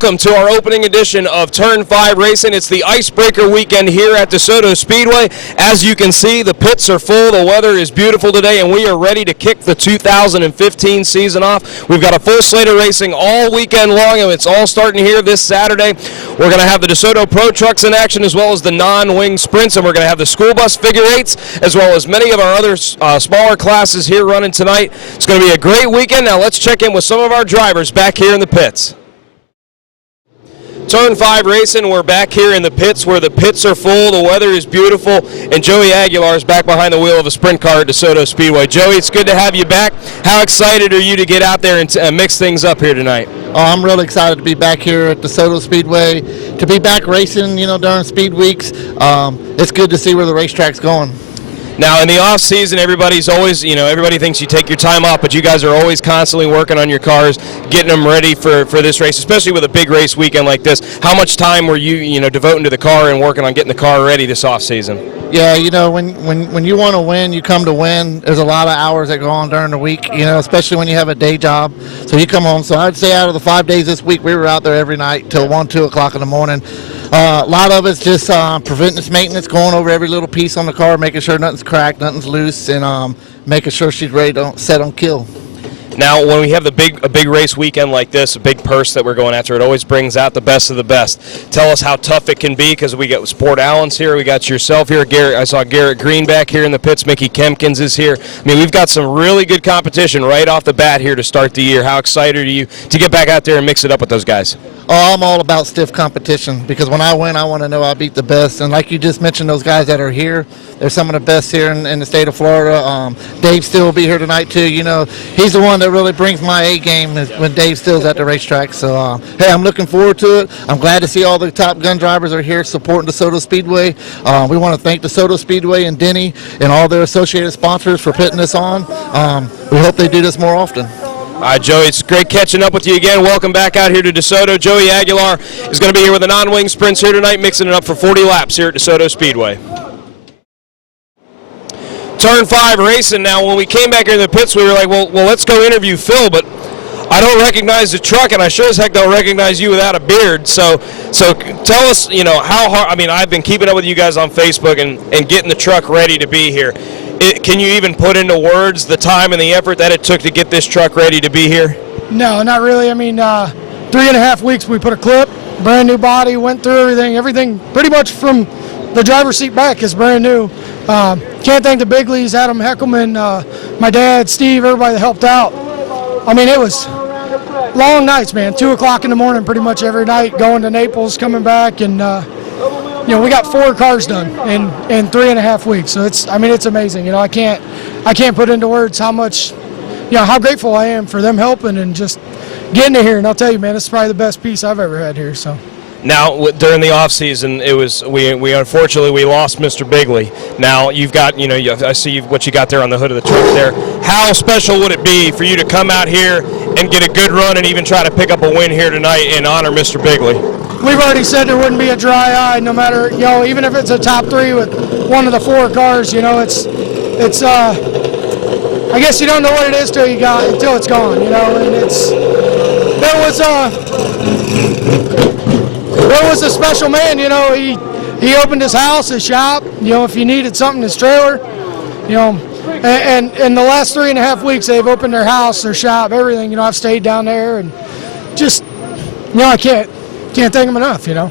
welcome to our opening edition of Turn 5 Racing. It's the icebreaker weekend here at Desoto Speedway. As you can see, the pits are full, the weather is beautiful today, and we are ready to kick the 2015 season off. We've got a full slate of racing all weekend long, and it's all starting here this Saturday. We're going to have the Desoto Pro Trucks in action, as well as the non-wing sprints, and we're going to have the school bus figure eights, as well as many of our other smaller classes here running tonight. It's going to be a great weekend. Now let's check in with some of our drivers back here in the pits. Turn 5 Racing, we're back here in the pits where the pits are full, the weather is beautiful, and Joey Aguilar is back behind the wheel of a sprint car at Desoto Speedway. Joey, it's good to have you back. How excited are you to get out there and mix things up here tonight? Oh, I'm really excited to be back here at Desoto Speedway, to be back racing, during speed weeks. It's good to see where the racetrack's going. Now, in the off season, everybody's always, everybody thinks you take your time off, but you guys are always constantly working on your cars, getting them ready for this race, especially with a big race weekend like this. How much time were you, devoting to the car and working on getting the car ready this off season? Yeah, when you want to win, you come to win. There's a lot of hours that go on during the week, especially when you have a day job. So you come home. So I'd say out of the 5 days this week, we were out there every night till 1, 2 o'clock in the morning. A lot of it's just preventive maintenance, going over every little piece on the car, making sure nothing's cracked, nothing's loose, and making sure she's ready to set on kill. Now, when we have a big race weekend like this, a big purse that we're going after, it always brings out the best of the best. Tell us how tough it can be, because we got Sport Allen's here, we got yourself here, Garrett. I saw Garrett Green back here in the pits, Mickey Kempkins is here. I mean, we've got some really good competition right off the bat here to start the year. How excited are you to get back out there and mix it up with those guys? Oh, I'm all about stiff competition, because when I win, I want to know I beat the best. And like you just mentioned, those guys that are here, they're some of the best here in the state of Florida. Dave Steele will be here tonight, too. He's the one that really brings my A game when Dave Steele's at the racetrack. So, hey, I'm looking forward to it. I'm glad to see all the Top Gun drivers are here supporting Desoto Speedway. We want to thank Desoto Speedway and Denny and all their associated sponsors for putting this on. We hope they do this more often. All right, Joey, it's great catching up with you again. Welcome back out here to Desoto. Joey Aguilar is going to be here with the non-wing sprints here tonight, mixing it up for 40 laps here at Desoto Speedway. Turn 5 Racing. Now, when we came back here in the pits, we were like, well, let's go interview Phil, but I don't recognize the truck, and I sure as heck don't recognize you without a beard. So tell us, how hard. I mean, I've been keeping up with you guys on Facebook and getting the truck ready to be here. Can you even put into words the time and the effort that it took to get this truck ready to be here? No, not really. I mean, 3.5 weeks we put a clip, brand new body, went through everything pretty much from the driver's seat back is brand new. Can't thank the Bigleys, Adam Heckelman, my dad, Steve, everybody that helped out. I mean, it was long nights, man. 2 o'clock in the morning pretty much every night, going to Naples, coming back, and we got 4 cars done in 3.5 weeks. So it's amazing. I can't put into words how much, how grateful I am for them helping and just getting to here. And I'll tell you, man, this is probably the best piece I've ever had here. So. Now, during the off season, it was we unfortunately lost Mr. Bigley. Now you've got I see what you got there on the hood of the truck there. How special would it be for you to come out here and get a good run and even try to pick up a win here tonight and honor Mr. Bigley? We've already said there wouldn't be a dry eye, no matter even if it's a top 3 with one of the 4 cars. It's I guess you don't know what it is until it's gone. And there was a special man. He opened his house, his shop. If you needed something, his trailer. And in the last 3.5 weeks, they've opened their house, their shop, everything. I've stayed down there and just, I can't thank him enough. Now,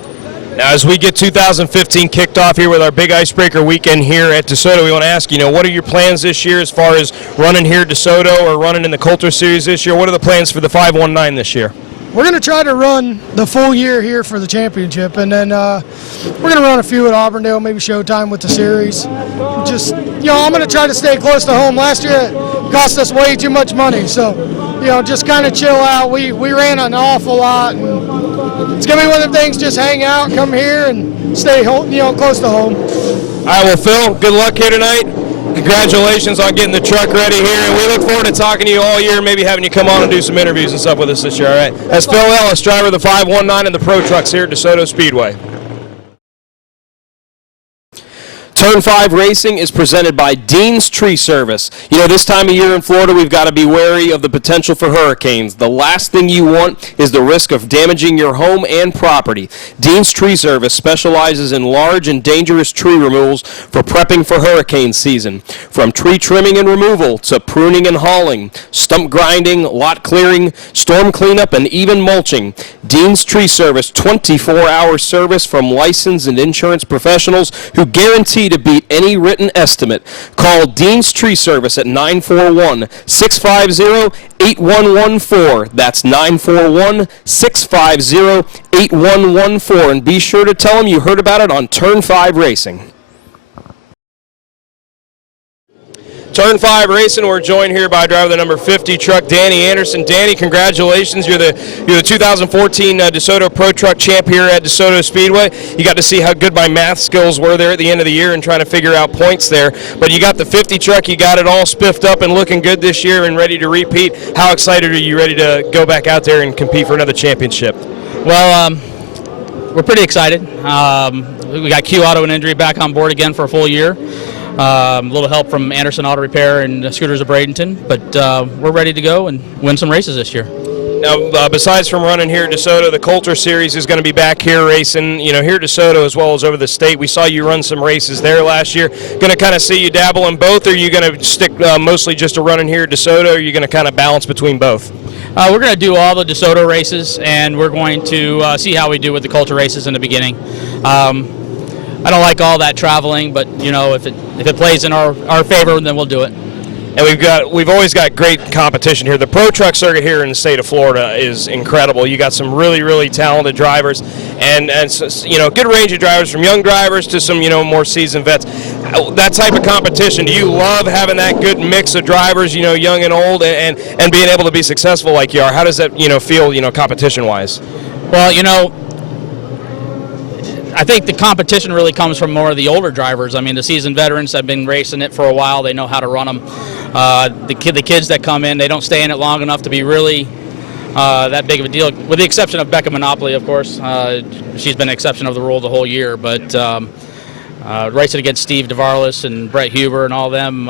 as we get 2015 kicked off here with our big icebreaker weekend here at Desoto, we want to ask, what are your plans this year as far as running here at Desoto or running in the Coulter Series this year? What are the plans for the 519 this year? We're going to try to run the full year here for the championship, and then we're going to run a few at Auburndale, maybe Showtime with the series. Just, I'm going to try to stay close to home. Last year it cost us way too much money, so, just kind of chill out. We ran an awful lot, and it's going to be one of the things, just hang out, come here, and stay home, close to home. All right, well, Phil, good luck here tonight. Congratulations on getting the truck ready here, and we look forward to talking to you all year, maybe having you come on and do some interviews and stuff with us this year, all right? That's Phil Ellis, driver of the 519 and the Pro Trucks here at Desoto Speedway. Turn 5 Racing is presented by Dean's Tree Service. You know, this time of year in Florida, we've got to be wary of the potential for hurricanes. The last thing you want is the risk of damaging your home and property. Dean's Tree Service specializes in large and dangerous tree removals for prepping for hurricane season. From tree trimming and removal to pruning and hauling, stump grinding, lot clearing, storm cleanup, and even mulching. Dean's Tree Service, 24-hour service from licensed and insurance professionals who guarantee to beat any written estimate. Call Dean's Tree Service at 941-650-8114. That's 941-650-8114. And be sure to tell them you heard about it on Turn 5 Racing. Turn 5 Racing, we're joined here by driver the number 50 truck, Danny Anderson. Danny, congratulations. You're the 2014 DeSoto Pro Truck Champ here at DeSoto Speedway. You got to see how good my math skills were there at the end of the year and trying to figure out points there. But you got the 50 truck, you got it all spiffed up and looking good this year and ready to repeat. How excited are you ready to go back out there and compete for another championship? Well, we're pretty excited. We got Q Auto and Injury back on board again for a full year. A little help from Anderson Auto Repair and Scooters of Bradenton, but we're ready to go and win some races this year. Now, besides from running here at DeSoto, the Coulter Series is going to be back here racing, you know, here at DeSoto as well as over the state. We saw you run some races there last year. Going to kind of see you dabble in both, or are you going to stick mostly just to running here at DeSoto, or are you going to kind of balance between both? We're going to do all the DeSoto races, and we're going to see how we do with the Coulter races in the beginning. I don't like all that traveling, but you know, if it plays in our favor, then we'll do it. And we've always got great competition here. The pro truck circuit here in the state of Florida is incredible. You got some really, really talented drivers, and you know, good range of drivers from young drivers to some, you know, more seasoned vets. That type of competition, do you love having that good mix of drivers, you know, young and old, and being able to be successful like you are? How does that, you know, feel, you know, competition-wise? Well, you know, I think the competition really comes from more of the older drivers. I mean, the seasoned veterans have been racing it for a while. They know how to run them. The kids that come in, they don't stay in it long enough to be really that big of a deal, with the exception of Becca Monopoly, of course. She's been an exception of the rule the whole year. But racing against Steve DeVarlis and Brett Huber and all them,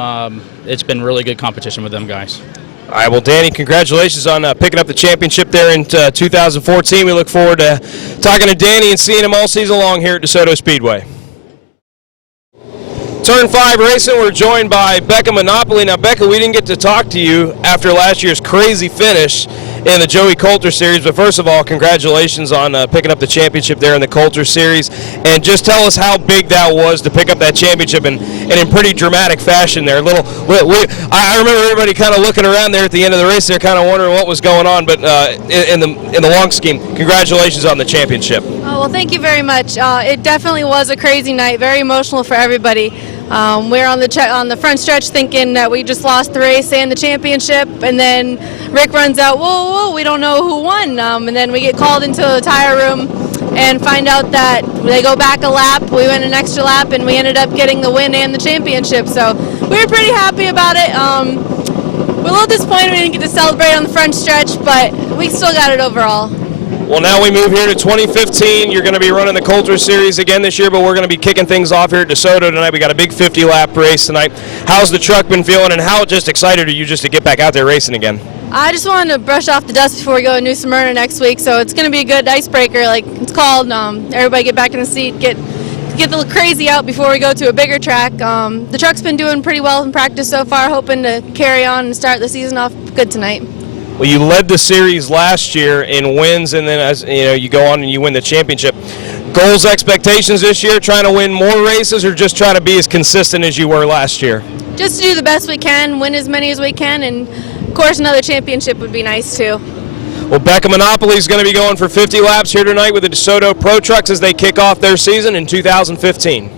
it's been really good competition with them guys. All right, well, Danny, congratulations on picking up the championship there in 2014. We look forward to talking to Danny and seeing him all season long here at DeSoto Speedway. Turn 5 Racing, we're joined by Becca Monopoly. Now, Becca, we didn't get to talk to you after last year's crazy finish in the Joey Coulter Series, but first of all, congratulations on picking up the championship there in the Coulter Series. And just tell us how big that was to pick up that championship and in pretty dramatic fashion there. I remember everybody kind of looking around there at the end of the race there, kind of wondering what was going on, but in the long scheme, congratulations on the championship. Oh, well, thank you very much. It definitely was a crazy night, very emotional for everybody. We're on the front stretch thinking that we just lost the race and the championship, and then Rick runs out, whoa, we don't know who won, and then we get called into the tire room and find out that they go back a lap, we went an extra lap, and we ended up getting the win and the championship, so we were pretty happy about it. We're a little disappointed we didn't get to celebrate on the front stretch, but we still got it overall. Well, now we move here to 2015. You're going to be running the Coulter Series again this year, but we're going to be kicking things off here at DeSoto tonight. We got a big 50-lap race tonight. How's the truck been feeling, and how just excited are you just to get back out there racing again? I just wanted to brush off the dust before we go to New Smyrna next week, so it's going to be a good icebreaker, like it's called. Everybody get back in the seat, get the crazy out before we go to a bigger track. The truck's been doing pretty well in practice so far, hoping to carry on and start the season off good tonight. Well, you led the series last year in wins, and then as you know, you go on and you win the championship. Goals, expectations this year, trying to win more races, or just trying to be as consistent as you were last year? Just to do the best we can, win as many as we can, and of course another championship would be nice too. Well, Becca Monopoly is going to be going for 50 laps here tonight with the DeSoto Pro Trucks as they kick off their season in 2015.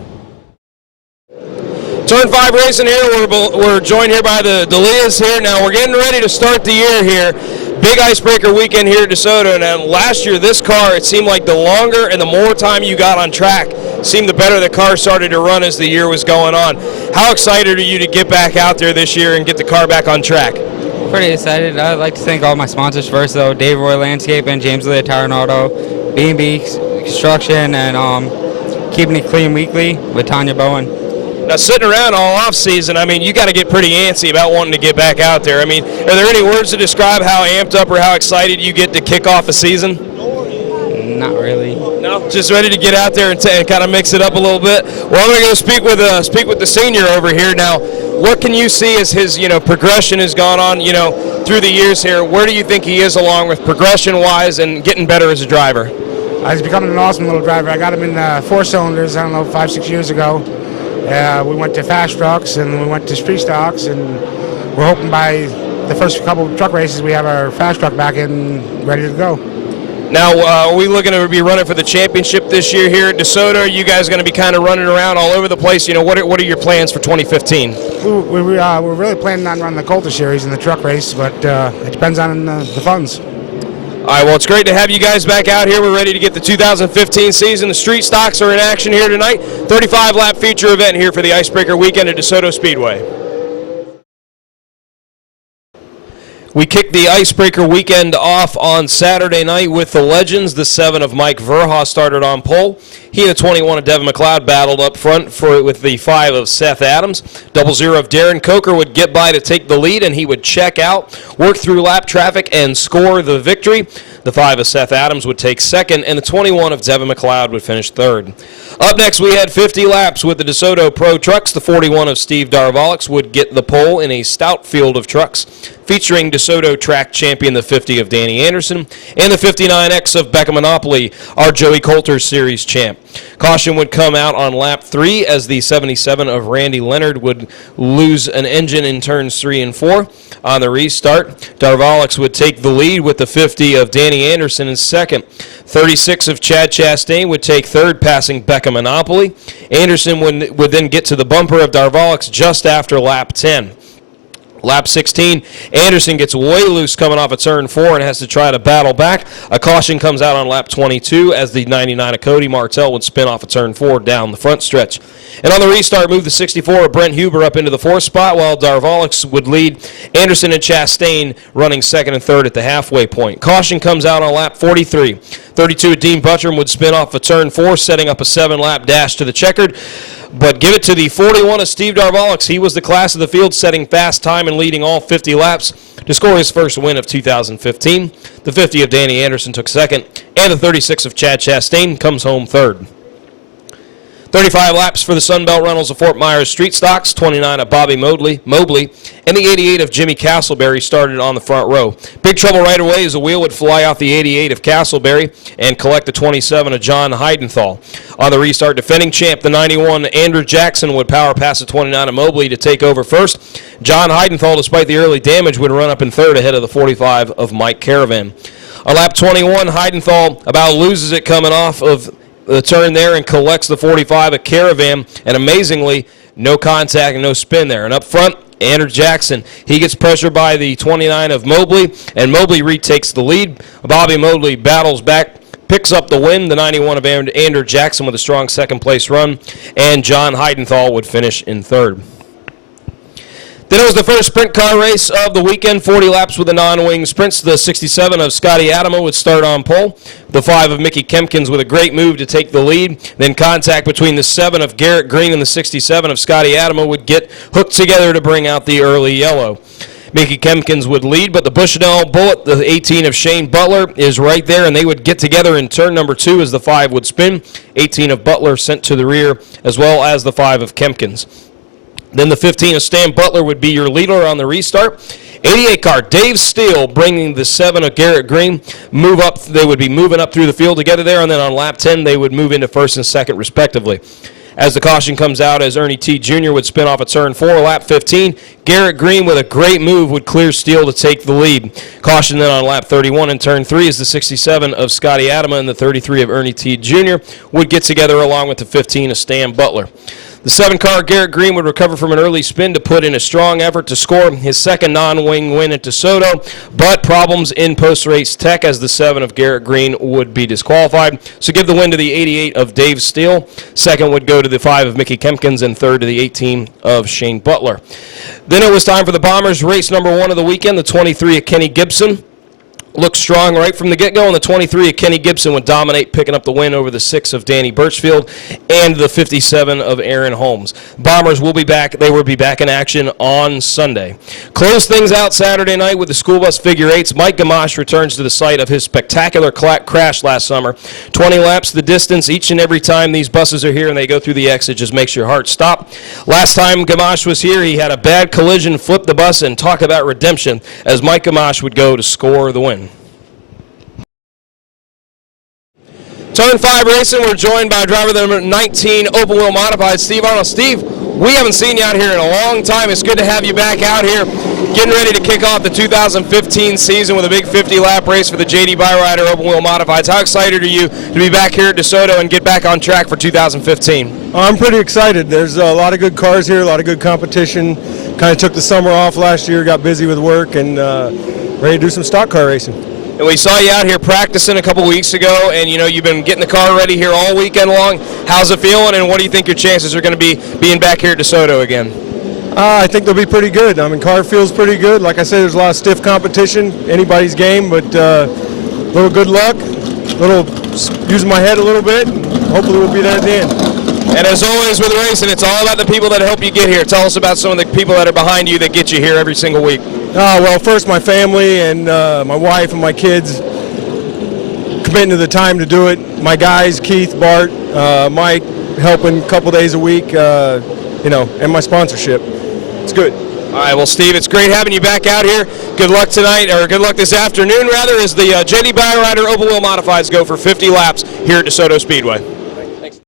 Turn 5 Racing here, we're joined here by the Leas here. Now we're getting ready to start the year here. Big icebreaker weekend here at DeSoto. And last year, this car, it seemed like the longer and the more time you got on track, seemed the better the car started to run as the year was going on. How excited are you to get back out there this year and get the car back on track? Pretty excited. I'd like to thank all my sponsors first, though. Dave Roy Landscaping, James Lee Tire and Auto, B&B Construction, and Keeping It Clean Weekly with Tanya Bowen. Now, sitting around all off season, I mean, you got to get pretty antsy about wanting to get back out there. I mean, are there any words to describe how amped up or how excited you get to kick off a season? Not really. No, just ready to get out there and kind of mix it up a little bit. Well, I'm going to go speak with the senior over here now. What can you see as his progression has gone on through the years here? Where do you think he is along with progression-wise and getting better as a driver? He's becoming an awesome little driver. I got him in 4 cylinders, I don't know, 5-6 years ago. We went to fast trucks and we went to street stocks, and we're hoping by the first couple of truck races we have our fast truck back in ready to go. Now, are we looking to be running for the championship this year here at DeSoto? Are you guys going to be kind of running around all over the place? What are your plans for 2015? We're really planning on running the Coulter Series in the truck race, but it depends on the funds. All right, well, it's great to have you guys back out here. We're ready to get the 2015 season. The street stocks are in action here tonight. 35-lap feature event here for the Icebreaker weekend at DeSoto Speedway. We kicked the Icebreaker weekend off on Saturday night with the legends. The 7 of Mike Verha started on pole. He and the 21 of Devin McLeod battled up front with the 5 of Seth Adams. 00 of Darren Coker would get by to take the lead, and he would check out, work through lap traffic, and score the victory. The 5 of Seth Adams would take second, and the 21 of Devin McLeod would finish third. Up next, we had 50 laps with the DeSoto Pro Trucks. The 41 of Steve Darvalics would get the pole in a stout field of trucks, featuring DeSoto track champion, the 50 of Danny Anderson, and the 59X of Becca Monopoly, our Joey Coulter Series champ. Caution would come out on lap 3 as the 77 of Randy Leonard would lose an engine in turns 3 and 4. On the restart, Darvalics would take the lead with the 50 of Danny Anderson in second. 36 of Chad Chastain would take third, passing Becca Monopoly. Anderson would then get to the bumper of Darvalics just after lap 10. Lap 16, Anderson gets way loose coming off of turn 4 and has to try to battle back. A caution comes out on lap 22 as the 99 of Cody Martell would spin off of turn 4 down the front stretch. And on the restart, move the 64 of Brent Huber up into the 4th spot, while Darvalics would lead Anderson and Chastain running second and third at the halfway point. Caution comes out on lap 43. 32 of Dean Buttram would spin off of turn 4, setting up a 7-lap dash to the checkered. But give it to the 41 of Steve Darvalics. He was the class of the field, setting fast time and leading all 50 laps to score his first win of 2015. The 50 of Danny Anderson took second, and the 36 of Chad Chastain comes home third. 35 laps for the Sunbelt Reynolds of Fort Myers Street Stocks. 29 of Bobby Mobley, and the 88 of Jimmy Castleberry started on the front row. Big trouble right away as a wheel would fly off the 88 of Castleberry and collect the 27 of John Heidenthal. On the restart, defending champ, the 91 Andrew Jackson would power past the 29 of Mobley to take over first. John Heidenthal, despite the early damage, would run up in third ahead of the 45 of Mike Caravan. On lap 21, Heidenthal about loses it coming off of the turn there and collects the 45 of Caravan, and amazingly, no contact and no spin there. And up front, Andrew Jackson, he gets pressured by the 29 of Mobley, and Mobley retakes the lead. Bobby Mobley battles back, picks up the win, the 91 of Andrew Jackson with a strong second-place run, and John Heidenthal would finish in third. Then it was the first sprint car race of the weekend, 40 laps with the non-wing sprints. The 67 of Scotty Adamo would start on pole. The 5 of Mickey Kempkins with a great move to take the lead. Then contact between the 7 of Garrett Green and the 67 of Scotty Adamo would get hooked together to bring out the early yellow. Mickey Kempkins would lead, but the Bushnell Bullet, the 18 of Shane Butler, is right there, and they would get together in turn number 2 as the 5 would spin. 18 of Butler sent to the rear, as well as the 5 of Kempkins. Then the 15 of Stan Butler would be your leader on the restart. 88 car, Dave Steele bringing the 7 of Garrett Green move up. They would be moving up through the field together there, and then on lap 10 they would move into first and second respectively. As the caution comes out, as Ernie T. Jr. would spin off at turn 4, lap 15, Garrett Green with a great move would clear Steele to take the lead. Caution then on lap 31 in turn 3 is the 67 of Scotty Adama and the 33 of Ernie T. Jr. would get together along with the 15 of Stan Butler. The 7-car Garrett Green would recover from an early spin to put in a strong effort to score his second non-wing win at DeSoto, but problems in post-race tech as the 7 of Garrett Green would be disqualified. So give the win to the 88 of Dave Steele. Second would go to the 5 of Mickey Kempkins, and third to the 18 of Shane Butler. Then it was time for the Bombers race number 1 of the weekend, the 23 of Kenny Gibson. looked strong right from the get-go, and the 23 of Kenny Gibson would dominate, picking up the win over the 6 of Danny Birchfield and the 57 of Aaron Holmes. Bombers will be back. They will be back in action on Sunday. Close things out Saturday night with the school bus figure eights. Mike Gamache returns to the site of his spectacular crash last summer. 20 laps the distance each and every time these buses are here and they go through the X. It just makes your heart stop. Last time Gamache was here, he had a bad collision, flipped the bus, and talk about redemption as Mike Gamache would go to score the win. Turn 5 racing, we're joined by driver number 19, open wheel modified, Steve Arnold. Steve, we haven't seen you out here in a long time. It's good to have you back out here, getting ready to kick off the 2015 season with a big 50-lap race for the J.D. Byrider open wheel modifieds. How excited are you to be back here at DeSoto and get back on track for 2015? I'm pretty excited. There's a lot of good cars here, a lot of good competition. Kind of took the summer off last year, got busy with work, and ready to do some stock car racing. And we saw you out here practicing a couple weeks ago, and you've been getting the car ready here all weekend long. How's it feeling, and what do you think your chances are going to be being back here at DeSoto again? I think they'll be pretty good. I mean, car feels pretty good. Like I said, there's a lot of stiff competition, anybody's game, but little good luck, little using my head a little bit, and hopefully we'll be there at the end. And as always with racing, it's all about the people that help you get here. Tell us about some of the people that are behind you that get you here every single week. Well, first my family and my wife and my kids committing to the time to do it. My guys, Keith, Bart, Mike, helping a couple days a week, and my sponsorship. It's good. All right, well, Steve, it's great having you back out here. Good luck tonight, or good luck this afternoon, rather, as the J.D. Byrider Open Wheel Modifieds go for 50 laps here at DeSoto Speedway. Thanks.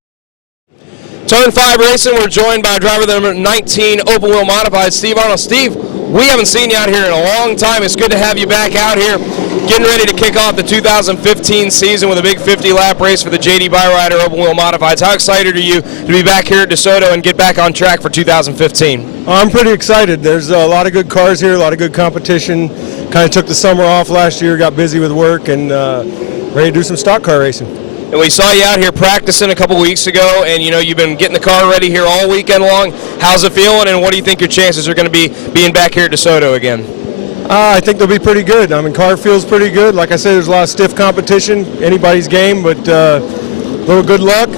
Turn 5 racing, we're joined by driver number 19, Open Wheel Modified, Steve Arnold. Steve, we haven't seen you out here in a long time. It's good to have you back out here, getting ready to kick off the 2015 season with a big 50-lap race for the J.D. Byrider Open Wheel Modifieds. How excited are you to be back here at DeSoto and get back on track for 2015? I'm pretty excited. There's a lot of good cars here, a lot of good competition. Kind of took the summer off last year, got busy with work, and ready to do some stock car racing. And we saw you out here practicing a couple weeks ago, and you've been getting the car ready here all weekend long. How's it feeling, and what do you think your chances are going to be being back here at DeSoto again? I think they'll be pretty good. I mean, car feels pretty good. Like I said, there's a lot of stiff competition, anybody's game, but little good luck,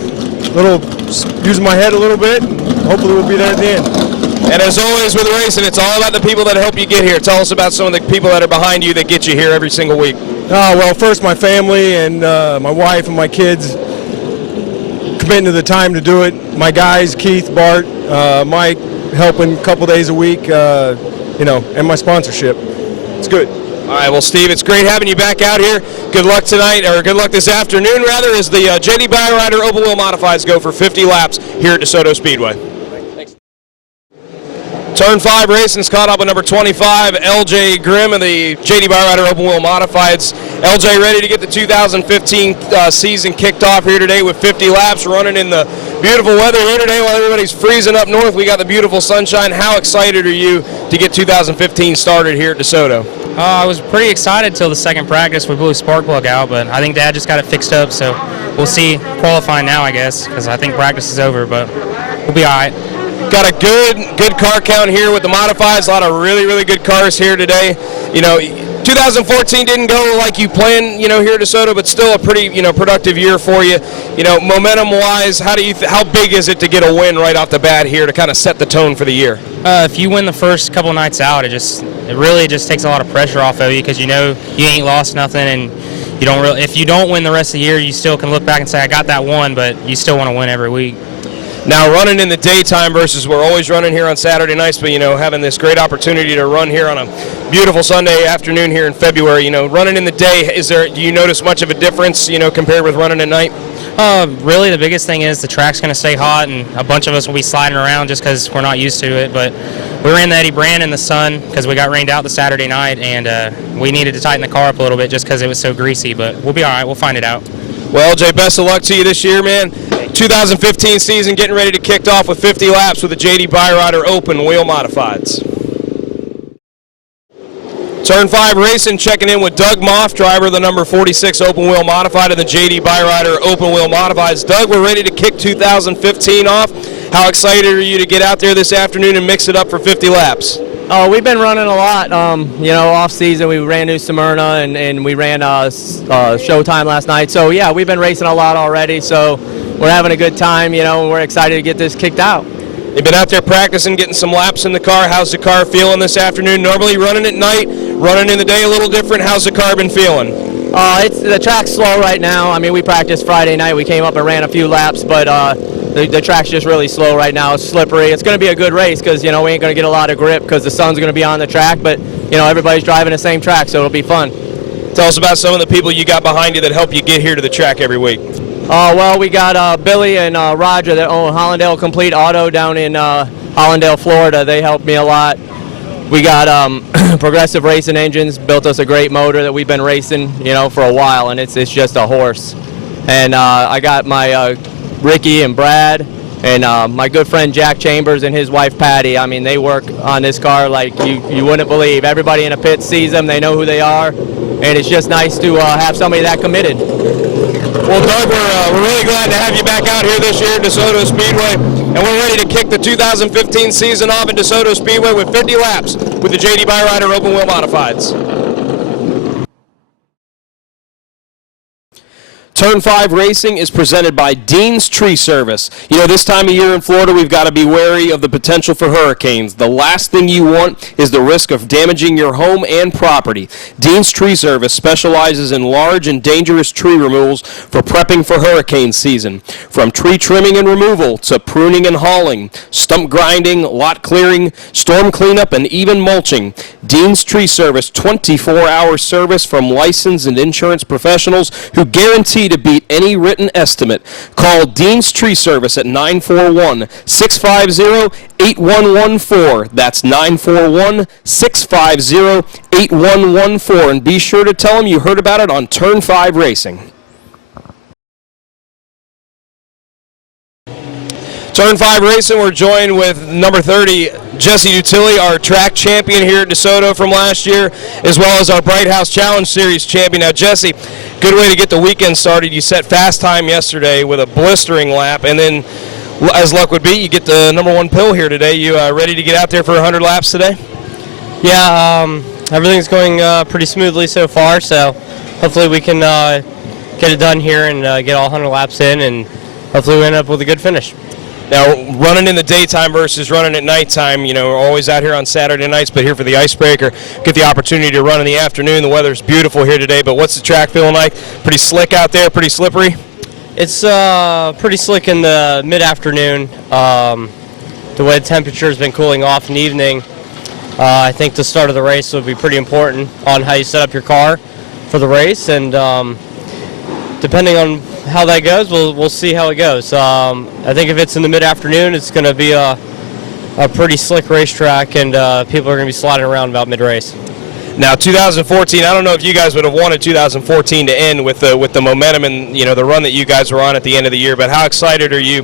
little using my head a little bit, and hopefully we'll be there at the end. And as always with racing, it's all about the people that help you get here. Tell us about some of the people that are behind you that get you here every single week. Well, first my family and my wife and my kids committing to the time to do it. My guys, Keith, Bart, Mike, helping a couple days a week, and my sponsorship. It's good. All right, well, Steve, it's great having you back out here. Good luck tonight, or good luck this afternoon, rather, as the J.D. Byrider Open Wheel Modifieds go for 50 laps here at DeSoto Speedway. Turn 5 racing's caught up with number 25, LJ Grimm of the J.D. Byrider Open Wheel Modifieds. LJ ready to get the 2015 season kicked off here today with 50 laps, running in the beautiful weather here today while everybody's freezing up north. We got the beautiful sunshine. How excited are you to get 2015 started here at DeSoto? I was pretty excited till the second practice. We blew a spark plug out, but I think Dad just got it fixed up, so we'll see qualifying now, I guess, because I think practice is over, but we'll be all right. Got a good car count here with the modifieds. A lot of really good cars here today. 2014 didn't go like you planned, here at DeSoto, but still a pretty, productive year for you. Momentum-wise, how big is it to get a win right off the bat here to kind of set the tone for the year? If you win the first couple nights out, it really just takes a lot of pressure off of you because you ain't lost nothing, and if you don't win the rest of the year, you still can look back and say I got that one, but you still want to win every week. Now, running in the daytime versus we're always running here on Saturday nights, but, having this great opportunity to run here on a beautiful Sunday afternoon here in February, running in the day, do you notice much of a difference, compared with running at night? Really, the biggest thing is the track's going to stay hot, and a bunch of us will be sliding around just because we're not used to it. But we ran the Eddie Brand in the sun because we got rained out the Saturday night, and we needed to tighten the car up a little bit just because it was so greasy. But we'll be all right. We'll find it out. Well, Jay, best of luck to you this year, man. 2015 season getting ready to kick off with 50 laps with the J.D. Byrider Open Wheel Modifieds. Turn 5 racing, checking in with Doug Moff, driver of the number 46 Open Wheel Modified of the J.D. Byrider Open Wheel Modifieds. Doug, we're ready to kick 2015 off. How excited are you to get out there this afternoon and mix it up for 50 laps? Oh, we've been running a lot. Off season we ran New Smyrna and we ran Showtime last night. So yeah, we've been racing a lot already. So we're having a good time. We're excited to get this kicked out. You've been out there practicing, getting some laps in the car. How's the car feeling this afternoon? Normally running at night, running in the day a little different. How's the car been feeling? The track's slow right now. I mean, we practiced Friday night. We came up and ran a few laps, but the track's just really slow right now. It's slippery. It's going to be a good race because, we ain't going to get a lot of grip because the sun's going to be on the track, but, everybody's driving the same track, so it'll be fun. Tell us about some of the people you got behind you that help you get here to the track every week. Well, we got Billy and Roger that own Hollandale Complete Auto down in Hollandale, Florida. They helped me a lot. We got Progressive Racing Engines, built us a great motor that we've been racing, for a while, and it's just a horse. And I got my Ricky and Brad and my good friend Jack Chambers and his wife Patty. I mean, they work on this car like you wouldn't believe. Everybody in the pit sees them, they know who they are, and it's just nice to have somebody that committed. Well, Doug, we're really glad to have you back out here this year at Desoto Speedway, and we're ready to kick the 2015 season off at Desoto Speedway with 50 laps with the JD Byrider Open Wheel Modifieds. Turn 5 Racing is presented by Dean's Tree Service. This time of year in Florida, we've got to be wary of the potential for hurricanes. The last thing you want is the risk of damaging your home and property. Dean's Tree Service specializes in large and dangerous tree removals for prepping for hurricane season. From tree trimming and removal to pruning and hauling, stump grinding, lot clearing, storm cleanup, and even mulching. Dean's Tree Service, 24-hour service from licensed and insurance professionals who guarantee to beat any written estimate. Call Dean's Tree Service at 941-650-8114. That's 941-650-8114. And be sure to tell them you heard about it on Turn 5 Racing. Turn 5 Racing, we're joined with number 30, Jesse Dutilli, our track champion here at DeSoto from last year, as well as our Bright House Challenge Series champion. Now, Jesse, good way to get the weekend started. You set fast time yesterday with a blistering lap, and then, as luck would be, you get the number 1 pill here today. You ready to get out there for 100 laps today? Yeah, everything's going pretty smoothly so far, so hopefully we can get it done here and get all 100 laps in, and hopefully we end up with a good finish. Now, running in the daytime versus running at nighttime, we're always out here on Saturday nights, but here for the Icebreaker, get the opportunity to run in the afternoon. The weather's beautiful here today, but what's the track feeling like? Pretty slick out there, pretty slippery? It's pretty slick in the mid-afternoon. The way the temperature's been cooling off in the evening, I think the start of the race would be pretty important on how you set up your car for the race, and depending on how that goes, we'll see how it goes. I think if it's in the mid-afternoon, it's going to be a pretty slick racetrack, and people are going to be sliding around about mid-race. Now, 2014, I don't know if you guys would have wanted 2014 to end with the momentum and the run that you guys were on at the end of the year. But how excited are you,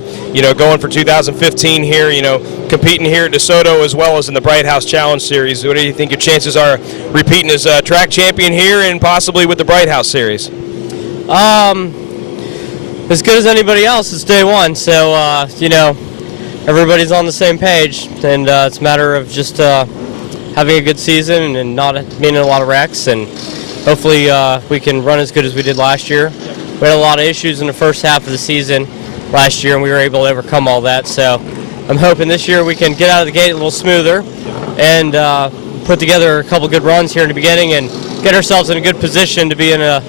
going for 2015 here? Competing here at DeSoto as well as in the Bright House Challenge Series. What do you think your chances are repeating as track champion here and possibly with the Bright House Series? As good as anybody else. It's day one, so everybody's on the same page, and it's a matter of just having a good season and not being in a lot of wrecks, and hopefully we can run as good as we did last year. We had a lot of issues in the first half of the season last year, and we were able to overcome all that, so I'm hoping this year we can get out of the gate a little smoother and put together a couple good runs here in the beginning and get ourselves in a good position to be in a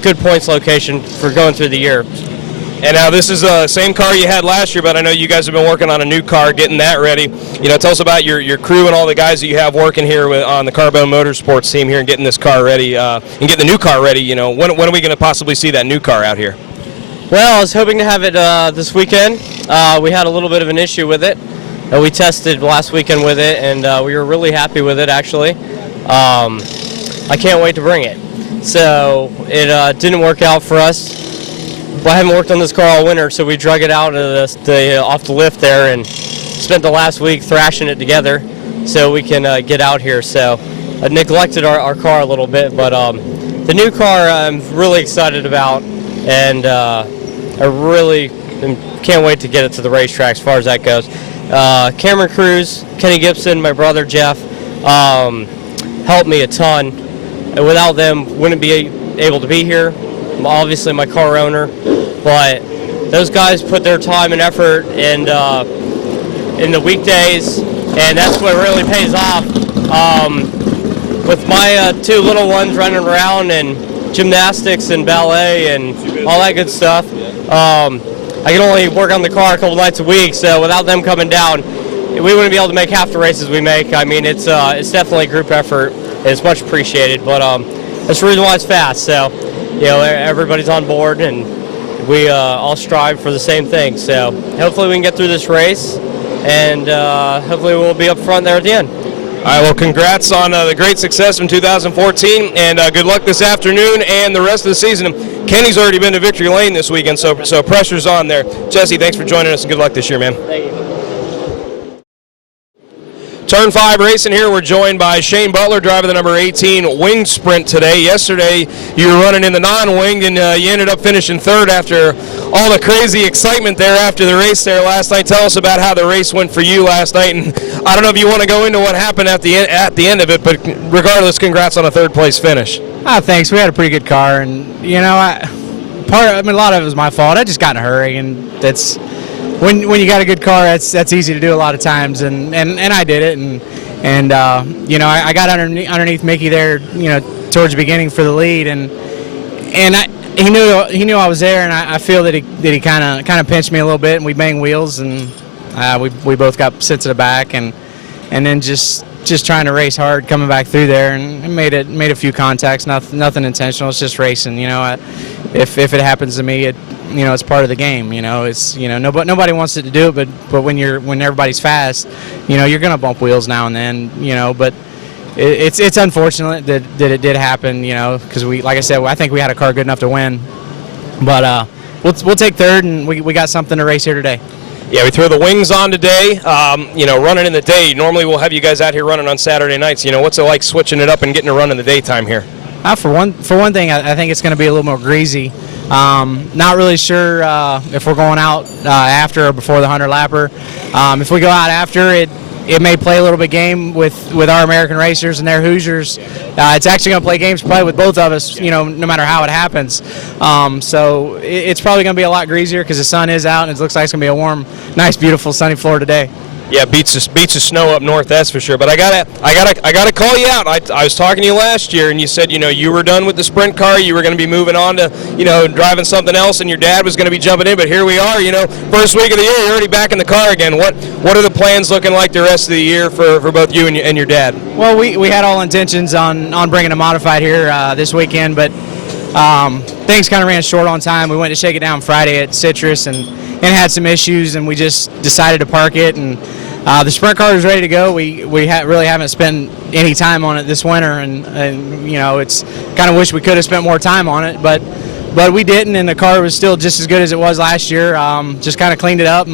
good points location for going through the year. And now this is the same car you had last year, but I know you guys have been working on a new car, getting that ready. Tell us about your crew and all the guys that you have working here on the Carbone Motorsports team here and getting this car ready and getting the new car ready. When are we going to possibly see that new car out here? Well, I was hoping to have it this weekend. We had a little bit of an issue with it. We tested last weekend with it, and we were really happy with it, actually. I can't wait to bring it. So it didn't work out for us. Well, I haven't worked on this car all winter, so we drug it out of off the lift there and spent the last week thrashing it together so we can get out here. So I neglected our car a little bit, but the new car I'm really excited about, and I really can't wait to get it to the racetrack as far as that goes. Cameron Cruz, Kenny Gibson, my brother Jeff, helped me a ton. And without them, wouldn't be able to be here. Obviously, my car owner, but those guys put their time and effort and in the weekdays, and that's what really pays off. With my 2 little ones running around and gymnastics and ballet and all that good stuff, I can only work on the car a couple nights a week, so without them coming down, we wouldn't be able to make half the races we make. I mean, it's definitely a group effort, and it's much appreciated, but that's the reason why it's fast. So, everybody's on board, and we all strive for the same thing. So hopefully we can get through this race, and hopefully we'll be up front there at the end. All right, well, congrats on the great success in 2014, and good luck this afternoon and the rest of the season. Kenny's already been to Victory Lane this weekend, so pressure's on there. Jesse, thanks for joining us, and good luck this year, man. Thank you. Turn 5 racing here. We're joined by Shane Butler, driving the number 18 winged sprint today. Yesterday, you were running in the non-winged, and you ended up finishing 3rd after all the crazy excitement there after the race there last night. Tell us about how the race went for you last night, and I don't know if you want to go into what happened at the end of it, but regardless, congrats on a 3rd-place finish. Oh, thanks. We had a pretty good car, and a lot of it was my fault. I just got in a hurry, and that's. When you got a good car, that's easy to do a lot of times, and I did it, and I got underneath Mickey there, towards the beginning for the lead, and he knew I was there, and I feel that he kind of pinched me a little bit, and we banged wheels, and we both got sent to the back, and then just trying to race hard coming back through there, and made a few contacts, nothing intentional. It's just racing, If it happens to me, it's part of the game. It's nobody wants it to do it, but when everybody's fast, you're gonna bump wheels now and then. But it's unfortunate that it did happen. Because like I said, I think we had a car good enough to win. But we'll take 3rd, and we got something to race here today. Yeah, we throw the wings on today. Running in the day. Normally we'll have you guys out here running on Saturday nights. What's it like switching it up and getting a run in the daytime here? For one thing, I think it's going to be a little more greasy. Not really sure if we're going out after or before the 100-lapper. If we go out after, it may play a little bit game with our American racers and their Hoosiers. It's actually going to play games probably with both of us, no matter how it happens. So it's probably going to be a lot greasier because the sun is out, and it looks like it's going to be a warm, nice, beautiful, sunny floor today. Yeah, beats the snow up north, that's for sure. But I gotta call you out. I was talking to you last year, and you said you were done with the sprint car. You were going to be moving on to driving something else, and your dad was going to be jumping in. But here we are. First week of the year, you're already back in the car again. What are the plans looking like the rest of the year for both you and your dad? Well, we had all intentions on bringing a modified here this weekend, but things kind of ran short on time. We went to shake it down Friday at Citrus and had some issues, and we just decided to park it. And the sprint car is ready to go. We really haven't spent any time on it this winter, and it's kind of wish we could have spent more time on it, but we didn't, and the car was still just as good as it was last year. Just kind of cleaned it up,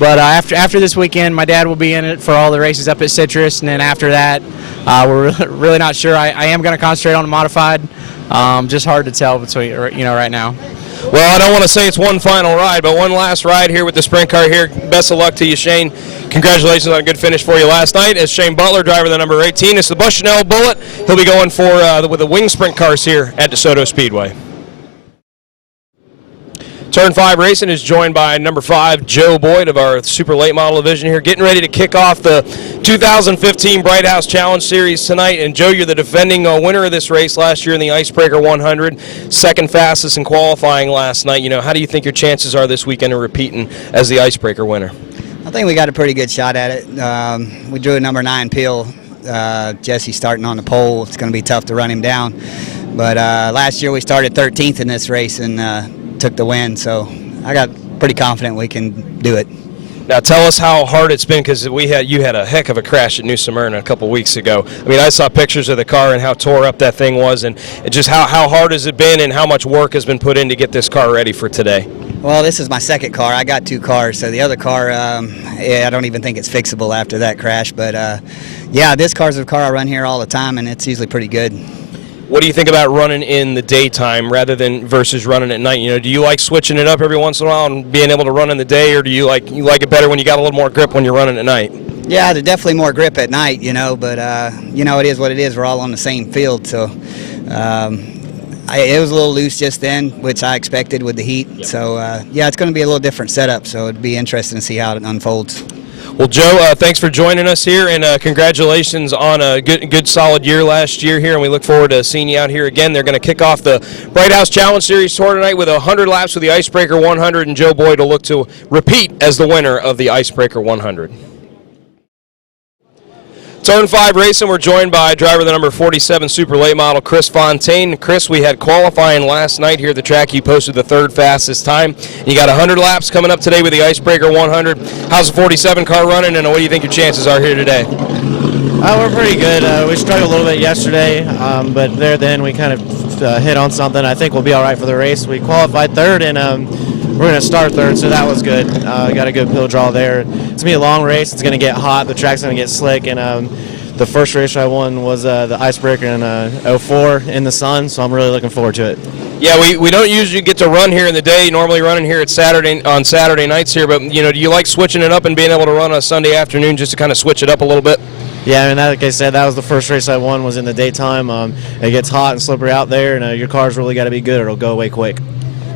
but after this weekend, my dad will be in it for all the races up at Citrus, and then after that, we're really not sure. I am going to concentrate on the modified. Just hard to tell between right now. Well, I don't want to say it's one final ride, but one last ride here with the sprint car here. Best of luck to you, Shane. Congratulations on a good finish for you last night. As Shane Butler, driver the number 18, it's the Bushnell Bullet. He'll be going for with the wing sprint cars here at DeSoto Speedway. Turn 5 Racing is joined by number 5, Joe Boyd of our super late model division here, getting ready to kick off the 2015 Bright House Challenge Series tonight. And Joe, you're the defending winner of this race last year in the Icebreaker 100, second fastest in qualifying last night. How do you think your chances are this weekend of repeating as the Icebreaker winner? I think we got a pretty good shot at it. We drew a number 9 Peel. Jesse starting on the pole. It's going to be tough to run him down. But last year we started 13th in this race and took the win, so I got pretty confident we can do it. Now tell us how hard it's been, because you had a heck of a crash at New Smyrna a couple weeks ago. I mean, I saw pictures of the car and how tore up that thing was, and just how hard has it been and how much work has been put in to get this car ready for today? Well, this is my second car. I got 2 cars, so the other car, I don't even think it's fixable after that crash. But yeah, this car's a car I run here all the time, and it's usually pretty good. What do you think about running in the daytime rather than versus running at night? Do you like switching it up every once in a while and being able to run in the day, or do you like it better when you got a little more grip when you're running at night? Yeah, there's definitely more grip at night, but, it is what it is. We're all on the same field, so it was a little loose just then, which I expected with the heat. Yep. So, it's going to be a little different setup, so it'd be interesting to see how it unfolds. Well, Joe, thanks for joining us here, and congratulations on a good solid year last year here, and we look forward to seeing you out here again. They're going to kick off the Bright House Challenge Series Tour tonight with 100 laps with the Icebreaker 100, and Joe Boyd will look to repeat as the winner of the Icebreaker 100. Turn 5 racing, we're joined by driver the number 47 Super Late Model, Chris Fontaine. Chris, we had qualifying last night here at the track. You posted the third fastest time. You got 100 laps coming up today with the Icebreaker 100. How's the 47 car running, and what do you think your chances are here today? We're pretty good. We struggled a little bit yesterday, but there then we kind of hit on something. I think we'll be all right for the race. We qualified third, and we're going to start third, so that was good. Got a good pill draw there. It's going to be a long race. It's going to get hot. The track's going to get slick, and the first race I won was the Icebreaker in 04 in the sun, so I'm really looking forward to it. Yeah, we don't usually get to run here in the day. Normally running here on Saturday nights here, but do you like switching it up and being able to run on a Sunday afternoon just to kind of switch it up a little bit? Yeah, and like I said, that was the first race I won, was in the daytime. It gets hot and slippery out there, and your car's really got to be good or it'll go away quick.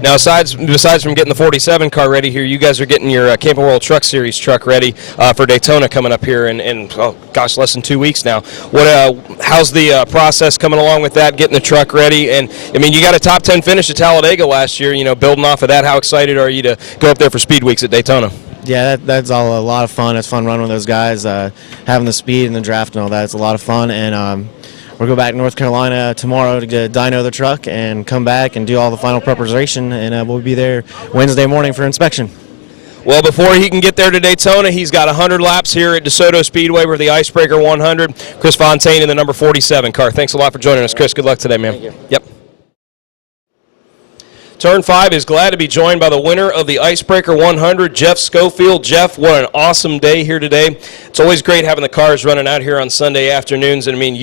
Now, besides from getting the 47 car ready here, you guys are getting your Camping World Truck Series truck ready for Daytona coming up here in less than 2 weeks now. How's the process coming along with that, getting the truck ready? And, I mean, you got a top 10 finish at Talladega last year, building off of that. How excited are you to go up there for Speed Weeks at Daytona? Yeah, that's all a lot of fun. It's fun running with those guys, having the speed and the draft and all that. It's a lot of fun, and we'll go back to North Carolina tomorrow to dyno the truck and come back and do all the final preparation, and we'll be there Wednesday morning for inspection. Well, before he can get there to Daytona, he's got 100 laps here at Desoto Speedway with the Icebreaker 100. Chris Fontaine in the number 47 car. Thanks a lot for joining us, Chris. Good luck today, man. Thank you. Yep. Turn 5 is glad to be joined by the winner of the Icebreaker 100, Jeff Schofield. Jeff, what an awesome day here today. It's always great having the cars running out here on Sunday afternoons. And, I mean,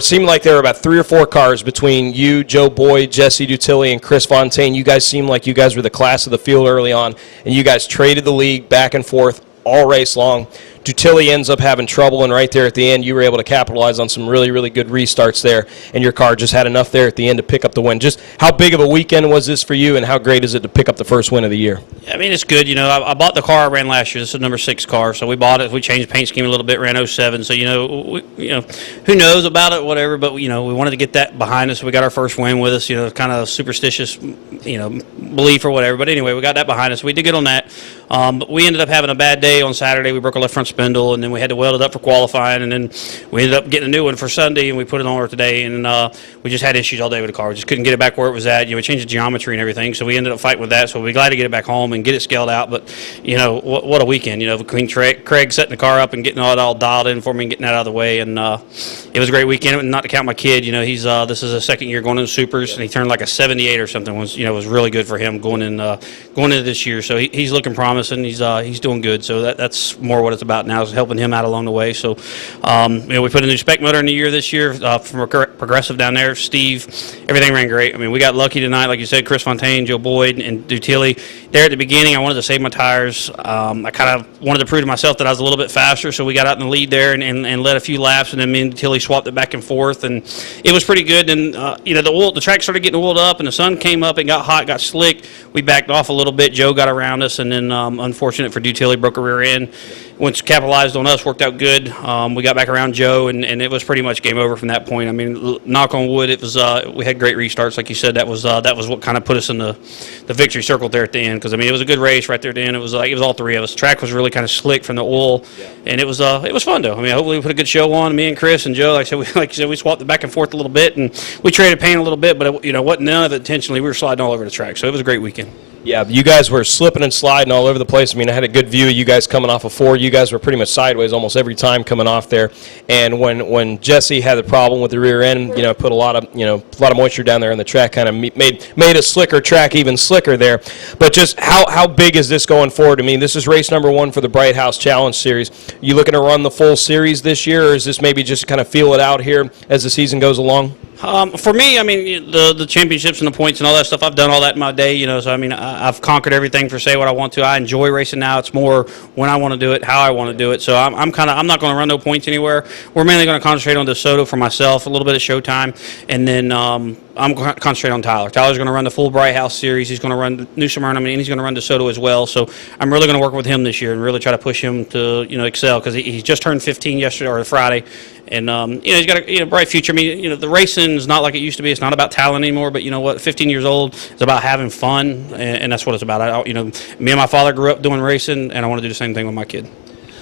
seemed like there were about 3 or 4 cars between you, Joe Boyd, Jesse Dutilli, and Chris Fontaine. You guys seemed like you guys were the class of the field early on, and you guys traded the lead back and forth all race long. Dutilli ends up having trouble, and right there at the end, you were able to capitalize on some really, really good restarts there, and your car just had enough there at the end to pick up the win. Just how big of a weekend was this for you, and how great is it to pick up the first win of the year? I mean, it's good. I bought the car I ran last year. This is number 6 car, so we bought it. We changed the paint scheme a little bit, ran 07. So, who knows about it, whatever, but, we wanted to get that behind us. We got our first win with us, kind of superstitious, belief or whatever. But anyway, we got that behind us. We did good on that. But we ended up having a bad day on Saturday. We broke our left front spindle, and then we had to weld it up for qualifying, and then we ended up getting a new one for Sunday, and we put it on today, and we just had issues all day with the car. We just couldn't get it back where it was at. We changed the geometry and everything, so we ended up fighting with that. So we're glad to get it back home and get it scaled out. But what a weekend! Between Craig setting the car up and getting it all dialed in for me and getting that out of the way, and it was a great weekend. And not to count my kid, he's this is his second year going into supers, and he turned like a 78 or something. Was really good for him going into this year. So he's looking promising. He's doing good. So that's more what it's about now, is helping him out along the way. So we put a new spec motor in the year this year from Progressive down there. Steve, everything ran great. I mean, we got lucky tonight, like you said. Chris Fontaine, Joe Boyd, and Dutilli. There at the beginning, I wanted to save my tires. I kind of wanted to prove to myself that I was a little bit faster, so we got out in the lead there and led a few laps, and then me and Dutilli swapped it back and forth, and it was pretty good. And the track started getting oiled up, and the sun came up and got hot, got slick. We backed off a little bit. Joe got around us, and then unfortunate for Dutilli, broke a rear end. Once capitalized on us, worked out good. We got back around Joe, and it was pretty much game over from that point. I mean, knock on wood, it was. We had great restarts, like you said. That was what kind of put us in the victory circle there at the end. Because I mean, it was a good race right there at the end. It was all 3 of us. The track was really kind of slick from the oil, and it was fun though. I mean, hopefully we put a good show on. Me and Chris and Joe, like you said, we swapped it back and forth a little bit, and we traded paint a little bit, but wasn't none of it intentionally. We were sliding all over the track, so it was a great weekend. Yeah, you guys were slipping and sliding all over the place. I mean, I had a good view of you guys coming off of 4. You guys were pretty much sideways almost every time coming off there. And when Jesse had the problem with the rear end, put a lot of moisture down there in the track, kind of made a slicker track even slicker there. But just how big is this going forward? I mean, this is race number 1 for the Bright House Challenge Series. You looking to run the full series this year, or is this maybe just kind of feel it out here as the season goes along? For me, I mean, the championships and the points and all that stuff, I've done all that in my day, so I mean, I've conquered everything for say what I want to. I enjoy racing now. It's more when I want to do it, how I want to do it. So I'm not going to run no points anywhere. We're mainly going to concentrate on DeSoto for myself, a little bit of showtime, and then I'm going to concentrate on Tyler. Tyler's going to run the full Bright House series. He's going to run New Smyrna, and he's going to run DeSoto as well. So I'm really going to work with him this year and really try to push him to, excel, because he just turned 15 yesterday or Friday. And, he's got a bright future. I mean, the racing is not like it used to be. It's not about talent anymore. But you know what? 15 years old, it's about having fun, and that's what it's about. Me and my father grew up doing racing, and I want to do the same thing with my kid.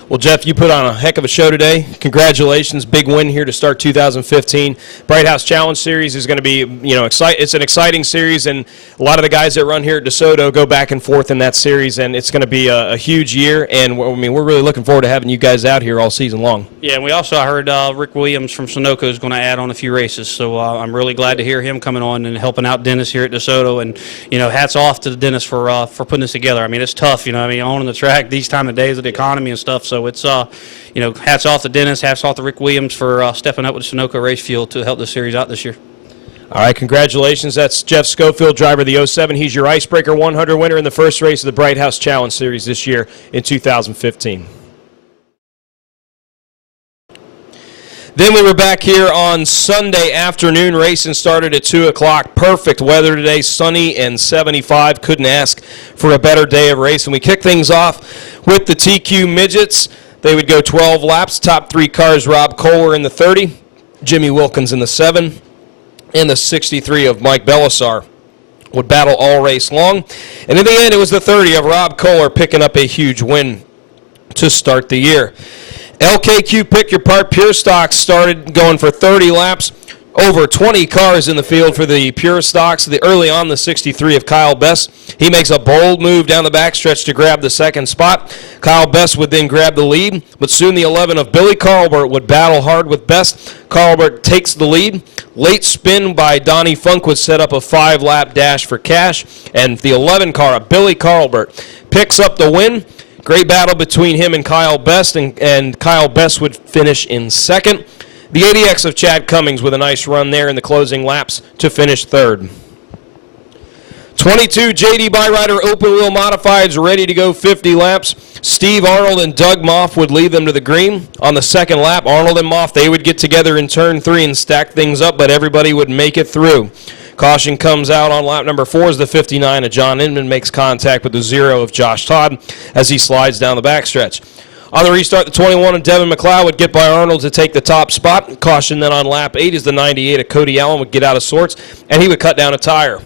Well, Jeff, you put on a heck of a show today. Congratulations. Big win here to start 2015. Bright House Challenge Series is going to be, it's an exciting series, and a lot of the guys that run here at DeSoto go back and forth in that series, and it's going to be a huge year, and we're really looking forward to having you guys out here all season long. Yeah, and we also heard Rick Williams from Sunoco is going to add on a few races, so I'm really glad to hear him coming on and helping out Dennis here at DeSoto, and, hats off to Dennis for putting this together. I mean, it's tough, owning the track these time of days of the economy and stuff, so it's, hats off to Dennis, hats off to Rick Williams for stepping up with Sunoco Race Fuel to help the series out this year. All right, congratulations. That's Jeff Schofield, driver of the 07. He's your Icebreaker 100 winner in the first race of the Bright House Challenge Series this year in 2015. Then we were back here on Sunday afternoon. Racing started at 2 o'clock. Perfect weather today, sunny and 75. Couldn't ask for a better day of racing. We kicked things off with the TQ Midgets. They would go 12 laps. Top three cars, Rob Kohler in the 30, Jimmy Wilkins in the 7, and the 63 of Mike Belisar would battle all race long. And in the end, it was the 30 of Rob Kohler picking up a huge win to start the year. LKQ Pick Your Part Pure Stocks started going for 30 laps. Over 20 cars in the field for the Pure Stocks. Early on, the 63 of Kyle Best. He makes a bold move down the backstretch to grab the second spot. Kyle Best would then grab the lead, but soon the 11 of Billy Carlbert would battle hard with Best. Carlbert takes the lead. Late spin by Donnie Funk would set up a 5-lap dash for cash, and the 11 car of Billy Carlbert picks up the win. Great battle between him and Kyle Best, and Kyle Best would finish in second. The 80X of Chad Cummings with a nice run there in the closing laps to finish third. 22 JD Byrider open wheel modifieds ready to go 50 laps. Steve Arnold and Doug Moff would lead them to the green. On the second lap, Arnold and Moff, they would get together in turn 3 and stack things up, but everybody would make it through. Caution comes out on lap number 4 as the 59 of John Inman makes contact with the 0 of Josh Todd as he slides down the backstretch. On the restart, the 21 of Devin McLeod would get by Arnold to take the top spot. Caution then on lap 8 as the 98 of Cody Allen would get out of sorts, and he would cut down a tire.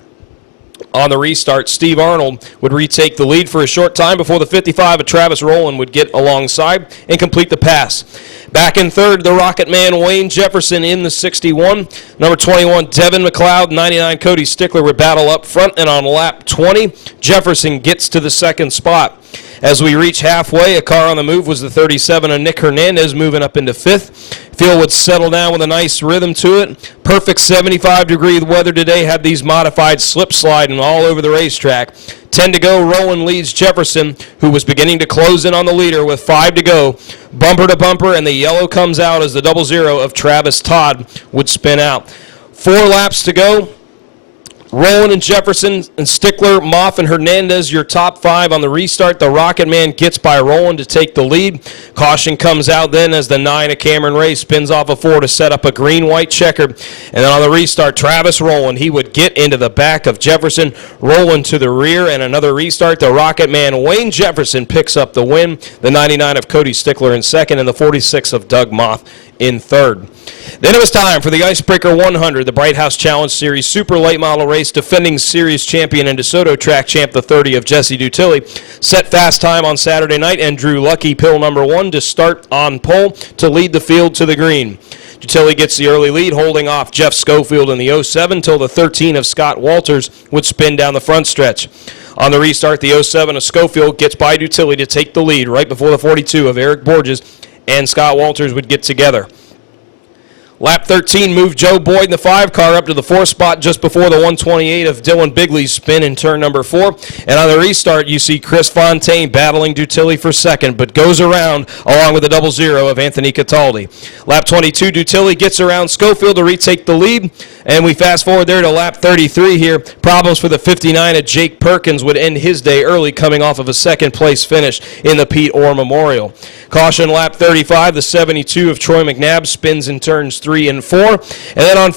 On the restart, Steve Arnold would retake the lead for a short time before the 55 of Travis Rowland would get alongside and complete the pass. Back in third, the Rocket Man Wayne Jefferson in the 61. Number 21, Devin McLeod, 99 Cody Stickler would battle up front, and on lap 20, Jefferson gets to the second spot. As we reach halfway, a car on the move was the 37 of Nick Hernandez moving up into fifth. Field would settle down with a nice rhythm to it. Perfect 75-degree weather today had these modified slip sliding all over the racetrack. 10 to go, Rowland leads Jefferson, who was beginning to close in on the leader with 5 to go. Bumper to bumper, and the yellow comes out as the 00 of Travis Todd would spin out. 4 laps to go. Rowland and Jefferson and Stickler, Moff and Hernandez, your top 5 on the restart. The Rocket Man gets by Rowland to take the lead. Caution comes out then as the 9 of Cameron Ray spins off a 4 to set up a green-white checker. And then on the restart, Travis Rowland, he would get into the back of Jefferson. Rowland to the rear, and another restart. The Rocket Man Wayne Jefferson picks up the win. The 99 of Cody Stickler in second, and the 46 of Doug Moff in third. Then it was time for the Icebreaker 100, the Bright House Challenge Series Super Late Model Race. Defending series champion and DeSoto track champ, the 30 of Jesse Dutilli, set fast time on Saturday night and drew lucky pill number 1 to start on pole to lead the field to the green. Dutilli gets the early lead, holding off Jeff Schofield in the 07 till the 13 of Scott Walters would spin down the front stretch. On the restart, the 07 of Schofield gets by Dutilli to take the lead right before the 42 of Eric Borges and Scott Walters would get together. Lap 13 moved Joe Boyd in the 5 car up to the 4th spot just before the 128 of Dylan Bigley's spin in turn number 4. And on the restart, you see Chris Fontaine battling Dutilli for second, but goes around along with the 00 of Anthony Cataldi. Lap 22, Dutilli gets around Schofield to retake the lead. And we fast forward there to lap 33 here. Problems for the 59 of Jake Perkins would end his day early, coming off of a second-place finish in the Pete Orr Memorial. Caution lap 35, the 72 of Troy McNabb spins in turns 3 and 4. And then on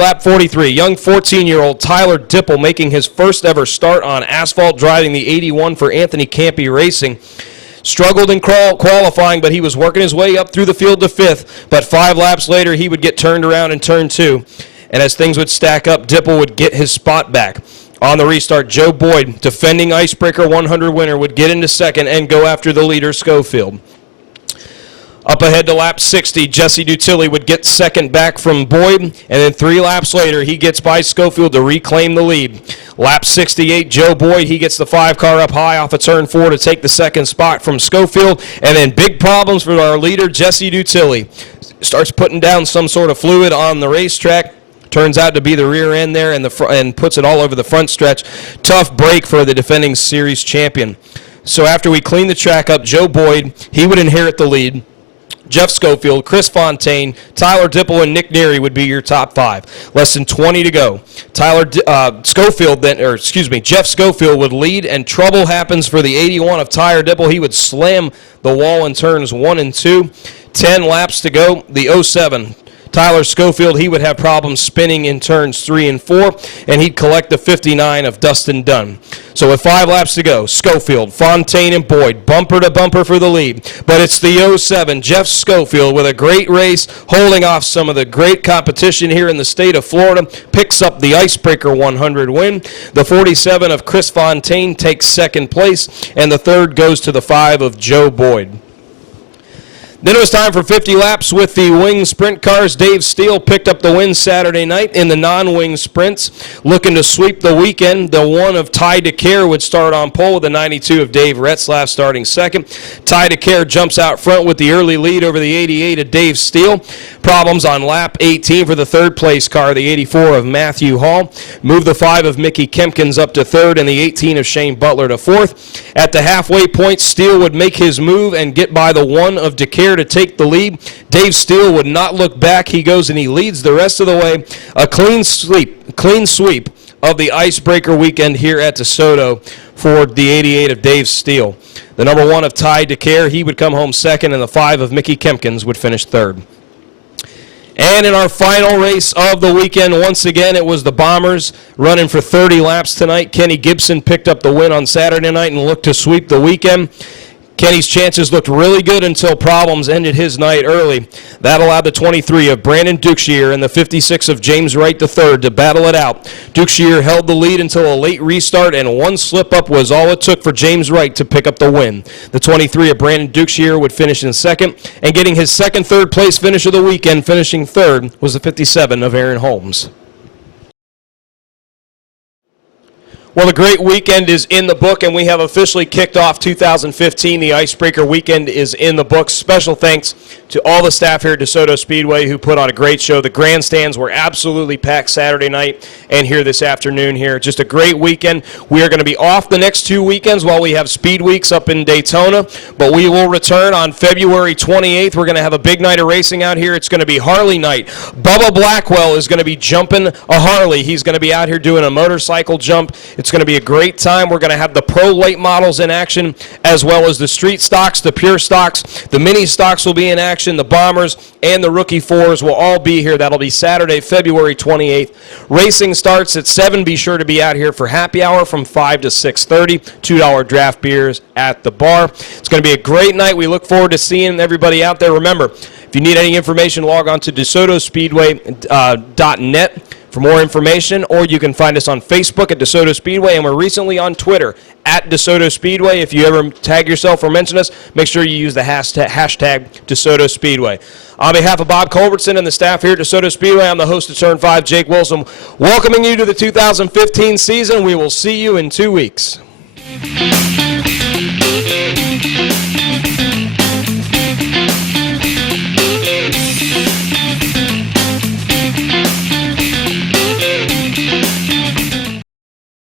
lap 43, young 14-year-old Tyler Dipple making his first ever start on asphalt, driving the 81 for Anthony Campy Racing. Struggled in qualifying, but he was working his way up through the field to 5th. But 5 laps later, he would get turned around in turn 2. And as things would stack up, Dipple would get his spot back. On the restart, Joe Boyd, defending Icebreaker 100 winner, would get into second and go after the leader, Schofield. Up ahead to lap 60, Jesse Dutilli would get second back from Boyd, and then 3 laps later, he gets by Schofield to reclaim the lead. Lap 68, Joe Boyd, he gets the 5 car up high off of turn 4 to take the second spot from Schofield, and then big problems for our leader, Jesse Dutilli. Starts putting down some sort of fluid on the racetrack. Turns out to be the rear end there and puts it all over the front stretch. Tough break for the defending series champion. So after we clean the track up, Joe Boyd, he would inherit the lead. Jeff Schofield, Chris Fontaine, Tyler Dipple, and Nick Neary would be your top 5. Less than 20 to go. Jeff Schofield would lead, and trouble happens for the 81 of Tyler Dipple. He would slam the wall in turns 1 and 2. 10 laps to go. The 07. Tyler Schofield, he would have problems spinning in turns 3 and 4, and he'd collect the 59 of Dustin Dunn. So with 5 laps to go, Schofield, Fontaine, and Boyd, bumper to bumper for the lead. But it's the 07, Jeff Schofield, with a great race, holding off some of the great competition here in the state of Florida, picks up the Icebreaker 100 win. The 47 of Chris Fontaine takes second place, and the third goes to the 5 of Joe Boyd. Then it was time for 50 laps with the wing sprint cars. Dave Steele picked up the win Saturday night in the non-wing sprints. Looking to sweep the weekend, the 1 of Ty DeCare would start on pole with the 92 of Dave Retzlaff starting second. Ty DeCare jumps out front with the early lead over the 88 of Dave Steele. Problems on lap 18 for the third place car, the 84 of Matthew Hall. Move the 5 of Mickey Kempkins up to third and the 18 of Shane Butler to fourth. At the halfway point, Steele would make his move and get by the 1 of DeCare to take the lead. Dave Steele would not look back. He goes and he leads the rest of the way. A clean sweep of the Icebreaker weekend here at DeSoto for the 88 of Dave Steele. The number 1 of Ty DeCare, he would come home second, and the 5 of Mickey Kempkins would finish third. And in our final race of the weekend, once again, it was the Bombers running for 30 laps tonight. Kenny Gibson picked up the win on Saturday night and looked to sweep the weekend. Kenny's chances looked really good until problems ended his night early. That allowed the 23 of Brandon Duxier and the 56 of James Wright III to battle it out. Duxier held the lead until a late restart, and 1 slip-up was all it took for James Wright to pick up the win. The 23 of Brandon Duxier would finish in second, and getting his second third-place finish of the weekend, finishing third, was the 57 of Aaron Holmes. Well, a great weekend is in the book, and we have officially kicked off 2015. The Icebreaker weekend is in the books. Special thanks to all the staff here at DeSoto Speedway who put on a great show. The grandstands were absolutely packed Saturday night and here this afternoon here. Just a great weekend. We are going to be off the next 2 weekends while we have Speed Weeks up in Daytona, but we will return on February 28th. We're going to have a big night of racing out here. It's going to be Harley night. Bubba Blackwell is going to be jumping a Harley. He's going to be out here doing a motorcycle jump. It's going to be a great time. We're going to have the pro late models in action, as well as the street stocks, the pure stocks. The mini stocks will be in action. The Bombers and the Rookie 4s will all be here. That'll be Saturday, February 28th. Racing starts at 7. Be sure to be out here for happy hour from 5 to 6:30. $2 draft beers at the bar. It's going to be a great night. We look forward to seeing everybody out there. Remember, if you need any information, log on to DeSotoSpeedway.net for more information, or you can find us on Facebook at DeSoto Speedway, and we're recently on Twitter at DeSoto Speedway. If you ever tag yourself or mention us, make sure you use the hashtag DeSoto Speedway. On behalf of Bob Culbertson and the staff here at DeSoto Speedway, I'm the host of Turn 5, Jake Wilson, welcoming you to the 2015 season. We will see you in 2 weeks.